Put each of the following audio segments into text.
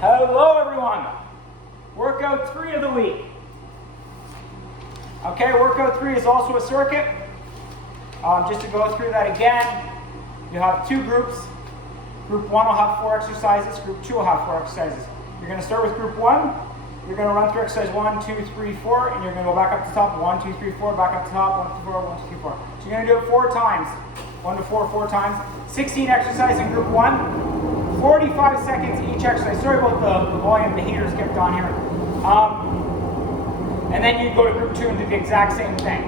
Hello everyone. Workout 3 of the week. Okay, workout 3 is also a circuit. Just to go through that again, you have two groups. Group 1 will have 4 exercises, group 2 will have 4 exercises. You're going to start with group 1. You're going to run through exercise 1, 2, 3, 4, and you're going to go back up to top. 1, 2, 3, 4, back up to top. 1, 2, 4, 1, 2, 3, 4. So you're going to do it 4 times. 1 to 4, 4 times. 16 exercises in group 1. 45 seconds each exercise. Sorry about the volume, the heater's kicked on here. And then you go to group 2 and do the exact same thing.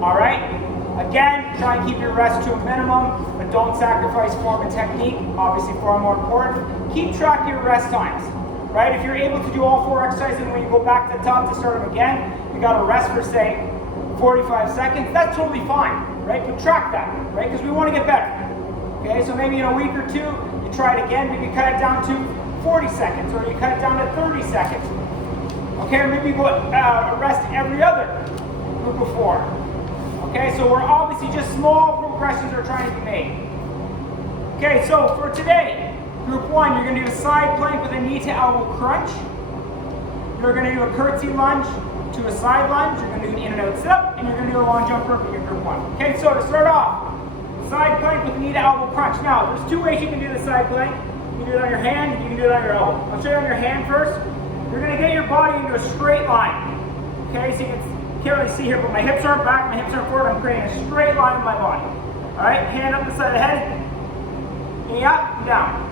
Alright? Again, try and keep your rest to a minimum, but don't sacrifice form and technique. Obviously, far more important. Keep track of your rest times. Right? If you're able to do all 4 exercises and when you go back to the top to start them again, you got to rest for, say, 45 seconds, that's totally fine. Right? But track that. Right? Because we want to get better. Okay? So maybe in a week or 2, you try it again, maybe you cut it down to 40 seconds, or you cut it down to 30 seconds. Okay, or maybe you go rest every other group of 4. Okay, so we're obviously just small progressions are trying to be made. Okay, so for today, group 1, you're going to do a side plank with a knee to elbow crunch. You're going to do a curtsy lunge to a side lunge. You're going to do an in and out sit up, and you're going to do a long jump burpee in group 1. Okay, so to start off, side plank with knee to elbow crunch. Now, there's 2 ways you can do the side plank. You can do it on your hand, you can do it on your elbow. I'll show you on your hand first. You're going to get your body into a straight line. Okay, so you can't really see here, but my hips aren't back, my hips aren't forward. I'm creating a straight line with my body. All right, hand up the side of the head, knee up, and down.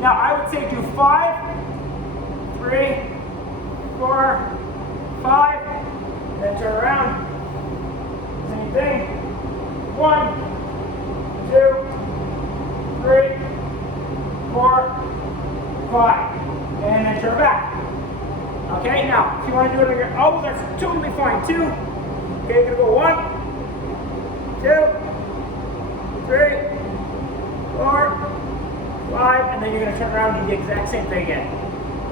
Now, I would say do 5, 3, 4, 5, and then turn around. Same thing. 1, 2, 3, 4, 5, and then turn back. Okay, now, if you want to do it with your elbows, that's totally fine too. Okay, you're going to go 1, 2, 3, 4, 5, and then you're going to turn around and do the exact same thing again.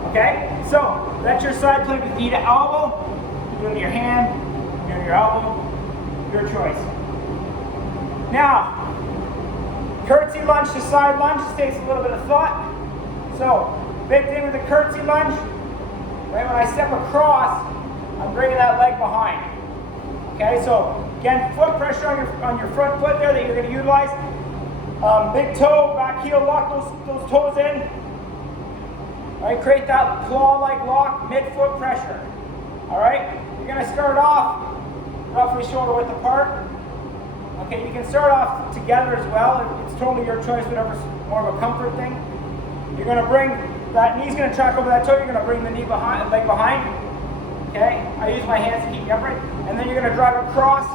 Okay, so that's your side plank with knee to elbow. You're doing your hand, you're doing your elbow, your choice. Now, curtsy lunge to side lunge. This takes a little bit of thought. So, big thing with the curtsy lunge. Right, when I step across, I'm bringing that leg behind. Okay, so again, foot pressure on your front foot there that you're going to utilize. Big toe, back heel, lock those toes in. All right, create that claw-like lock, mid-foot pressure. All right, you're going to start off roughly shoulder width apart. Okay, you can start off together as well. It's totally your choice, whatever's more of a comfort thing. You're going to bring that knee's going to track over that toe. You're going to bring the leg behind. Okay, I use my hands to keep me upright, and then you're going to drive across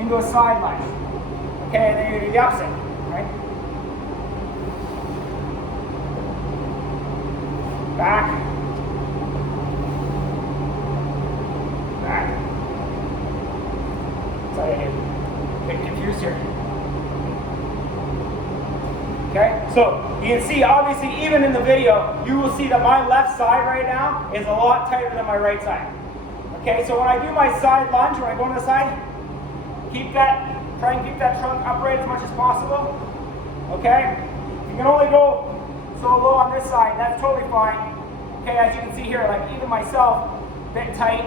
into a side lunge. Okay, and then you're going to do the opposite. Right? Back. Back. Sorry, I get confused here. Okay, so you can see, obviously, even in the video, you will see that my left side right now is a lot tighter than my right side. Okay, so when I do my side lunge, when I go on the side, try and keep that trunk upright as much as possible. Okay, you can only go so low on this side, that's totally fine. Okay, as you can see here, like even myself, a bit tight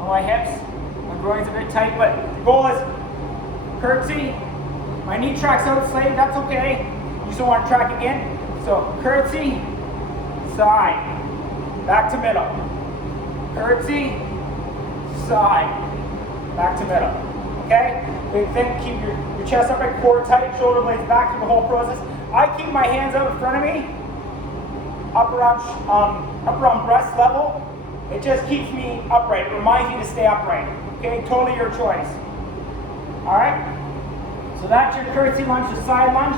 on my hips, my groin's a bit tight, but the goal is curtsy. My knee tracks out slightly, that's okay. You just don't want to track again. So curtsy, side, back to middle. Curtsy, side, back to middle. Okay? Then keep your chest upright, core tight, shoulder blades back through the whole process. I keep my hands out in front of me, up around breast level. It just keeps me upright. It reminds me to stay upright. Okay? Totally your choice. Alright? So that's your curtsy lunge to side lunge.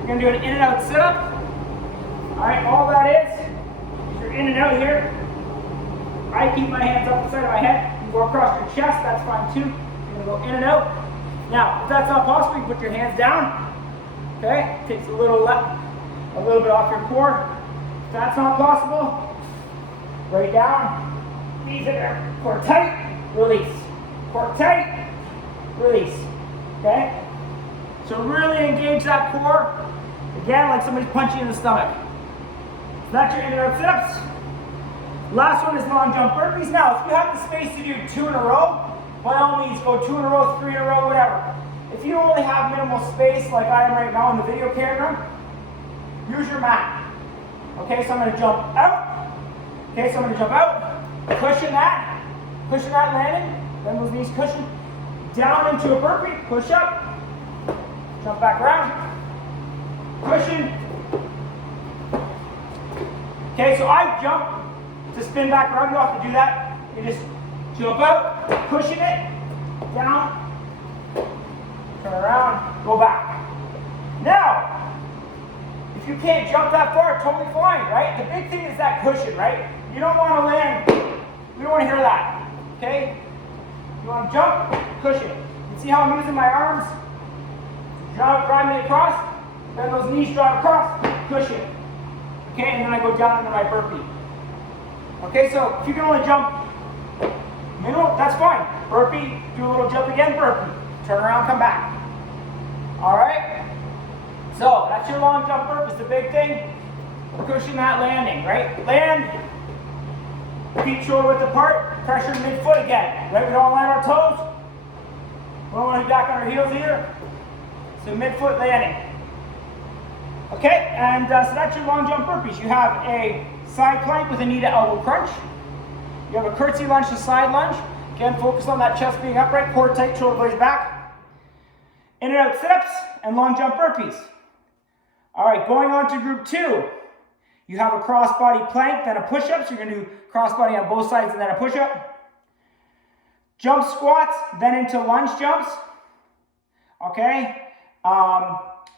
You're going to do an in and out sit up. Alright, all that is you're in and out here. I keep my hands up the side of my head. You go across your chest, that's fine too. You're going to go in and out. Now, if that's not possible, you put your hands down. Okay? Takes a little bit off your core. If that's not possible, right down. Knees in there. Core tight, release. Core tight, release. Okay? So really engage that core. Again, like somebody's punching you in the stomach. So that's your in and out sit-ups. Last one is long jump burpees. Now, if you have the space to do 2 in a row, by all means, go 2 in a row, 3 in a row, whatever. If you only have minimal space, like I am right now in the video camera, use your mat. Okay, so I'm going to jump out. Okay, so I'm going to jump out, cushion that landing, then those knees cushion, down into a burpee, push up, jump back around, cushion. Okay, so I jump to spin back around. You don't have to do that. You just jump out, pushing it, down, turn around, go back. Now, if you can't jump that far, totally fine, right? The big thing is that cushion, right? You don't want to land, we don't want to hear that, okay? You want to jump, cushion. You see how I'm using my arms? Drive me across, then those knees drive across, cushion. Okay, and then I go down into my burpee. Okay, so if you can only jump minimal, that's fine. Burpee, do a little jump again, burpee. Turn around, come back. All right? So that's your long jump burp. Is the big thing. Cushion that landing, right? Land, feet shoulder width apart, pressure midfoot again. Right? We don't land our toes. We don't want to be back on our heels either. So midfoot landing. Okay, and so that's your long jump burpees. You have a side plank with a knee to elbow crunch. You have a curtsy lunge to side lunge. Again, focus on that chest being upright, core tight, shoulder blades back. In and out sit-ups and long jump burpees. All right, going on to group 2. You have a cross-body plank, then a push-up. So you're going to do cross-body on both sides and then a push-up. Jump squats, then into lunge jumps. Okay.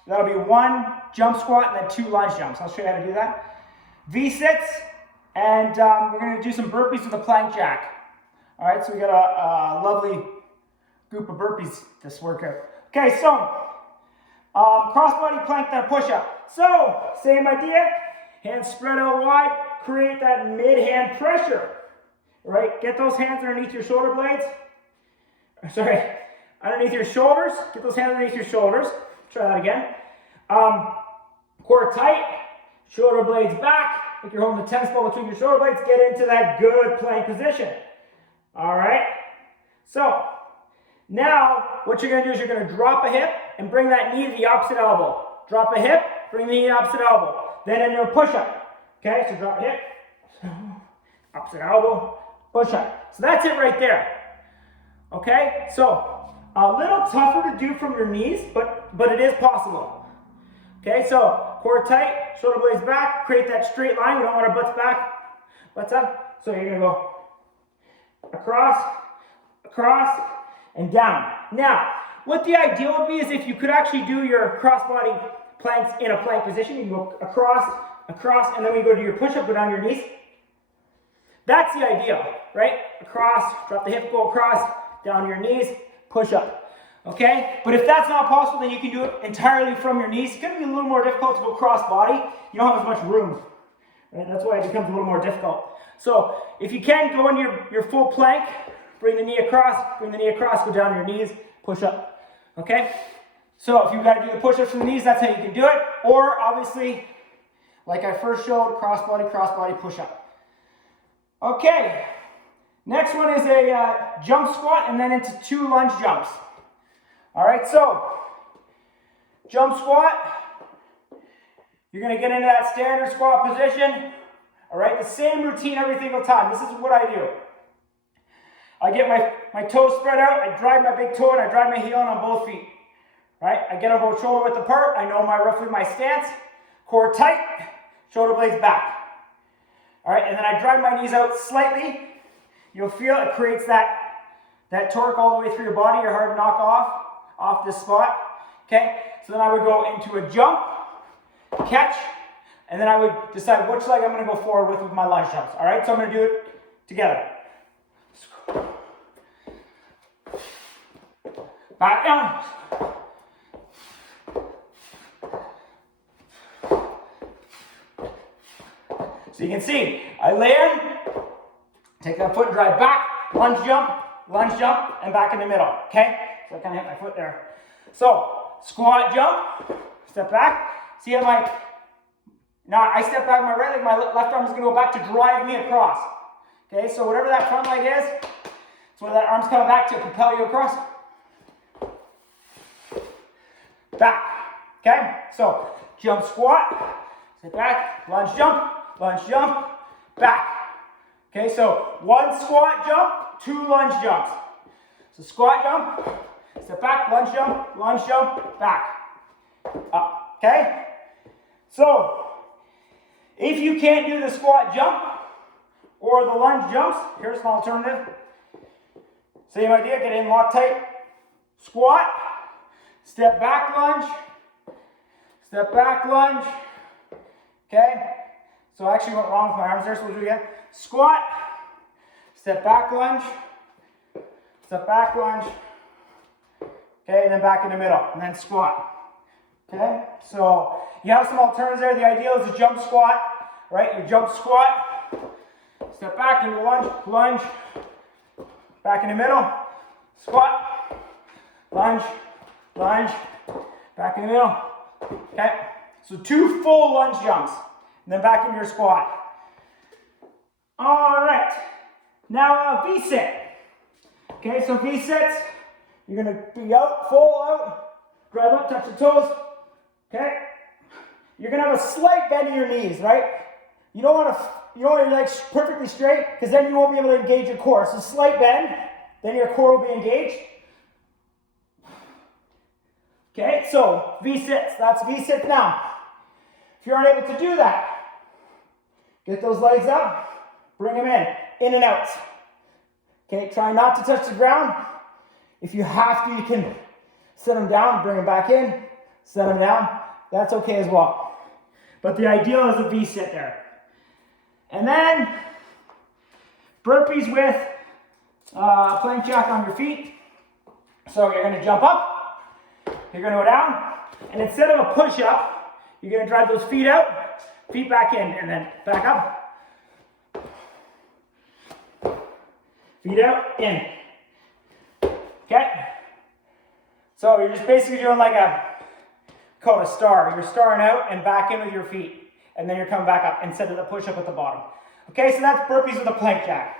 That'll be 1 jump squat and then 2 lunge jumps. I'll show you how to do that. V-sits, and we're going to do some burpees with a plank jack. All right, so we got a lovely group of burpees this workout. Okay, so cross-body plank, then a push-up. So, same idea. Hands spread out wide, create that mid-hand pressure. All right, get those hands underneath your shoulder blades. Sorry, underneath your shoulders. Get those hands underneath your shoulders. Try that again. Core tight, shoulder blades back. Like you're holding the tennis ball between your shoulder blades. Get into that good plank position. All right. So now what you're going to do is you're going to drop a hip and bring that knee to the opposite elbow. Drop a hip, bring the knee to the opposite elbow. Then into a push-up. Okay, so drop a hip, opposite elbow, push-up. So that's it right there. Okay, so a little tougher to do from your knees, but it is possible. Okay, so core tight, shoulder blades back, create that straight line. We don't want our butts back, butts up. So you're gonna go across, and down. Now, what the ideal would be is if you could actually do your cross-body planks in a plank position. You can go across, and then we go to your push-up, go down your knees. That's the ideal, right? Across, drop the hip, go across, down your knees, push up. Okay? But if that's not possible, then you can do it entirely from your knees. It's going to be a little more difficult to go cross-body. You don't have as much room. Right? That's why it becomes a little more difficult. So if you can, go into your full plank, bring the knee across, go down your knees, push up. Okay? So if you've got to do the push-ups from the knees, that's how you can do it. Or obviously, like I first showed, cross-body, push-up. Okay. Next one is a jump squat and then into 2 lunge jumps. All right, so jump squat. You're going to get into that standard squat position. All right, the same routine every single time. This is what I do. I get my toes spread out. I drive my big toe and I drive my heel in on both feet. Right? I get them both shoulder width apart. I know roughly my stance. Core tight, shoulder blades back. All right, and then I drive my knees out slightly. You'll feel it creates that torque all the way through your body. You're hard to knock off this spot. Okay, so then I would go into a jump, catch, and then I would decide which leg I'm going to go forward with my lunge jumps. All right, so I'm going to do it together. Back down. So you can see, I land, take that foot and drive back, lunge jump, and back in the middle, okay? So I kind of hit my foot there. So, squat jump, step back, See how now I step back my right leg, my left arm is going to go back to drive me across. Okay, so whatever that front leg is, so where that arm's coming back to propel you across. Back. Okay, so jump squat, sit back, lunge jump, back. Okay, so 1 squat jump, 2 lunge jumps. So squat jump, step back, lunge jump, back. Up. Okay? So, if you can't do the squat jump or the lunge jumps, here's an alternative. Same idea, get in, lock tight. Squat, step back lunge, okay? So I actually went wrong with my arms there, so we'll do it again. Squat, step back lunge, okay, and then back in the middle, and then squat. Okay, so you have some alternatives there. The ideal is a jump squat, right? You jump squat, step back into lunge, back in the middle, squat, lunge, back in the middle. Okay, so 2 full lunge jumps, and then back into your squat. All right, now V-sit. Okay, so V-sits, you're gonna be out, full out, drive up, touch the toes. Okay, you're gonna have a slight bend in your knees, right? You don't want your legs perfectly straight, because then you won't be able to engage your core. So slight bend, then your core will be engaged. Okay, so V-sits, that's V-sits now. If you're unable to do that, get those legs up, bring them in and out. Okay, try not to touch the ground. If you have to, you can set them down, bring them back in, set them down. That's okay as well. But the ideal is a V-sit there. And then burpees with plank jack on your feet. So you're going to jump up, you're going to go down, and instead of a push-up, you're going to drive those feet out, feet back in, and then back up. Feet out, in. Okay? So you're just basically doing like called a star. You're starring out and back in with your feet. And then you're coming back up instead of the push-up at the bottom. Okay, so that's burpees with a plank jack.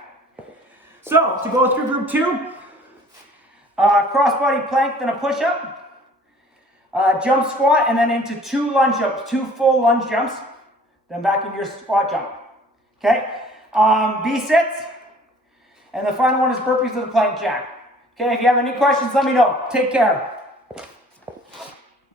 So, to go through group 2, cross-body plank, then a push-up, jump squat, and then into 2 lunge jumps, 2 full lunge jumps, then back into your squat jump. Okay, V-sits, and the final one is burpees with a plank jack. Okay, if you have any questions, let me know. Take care.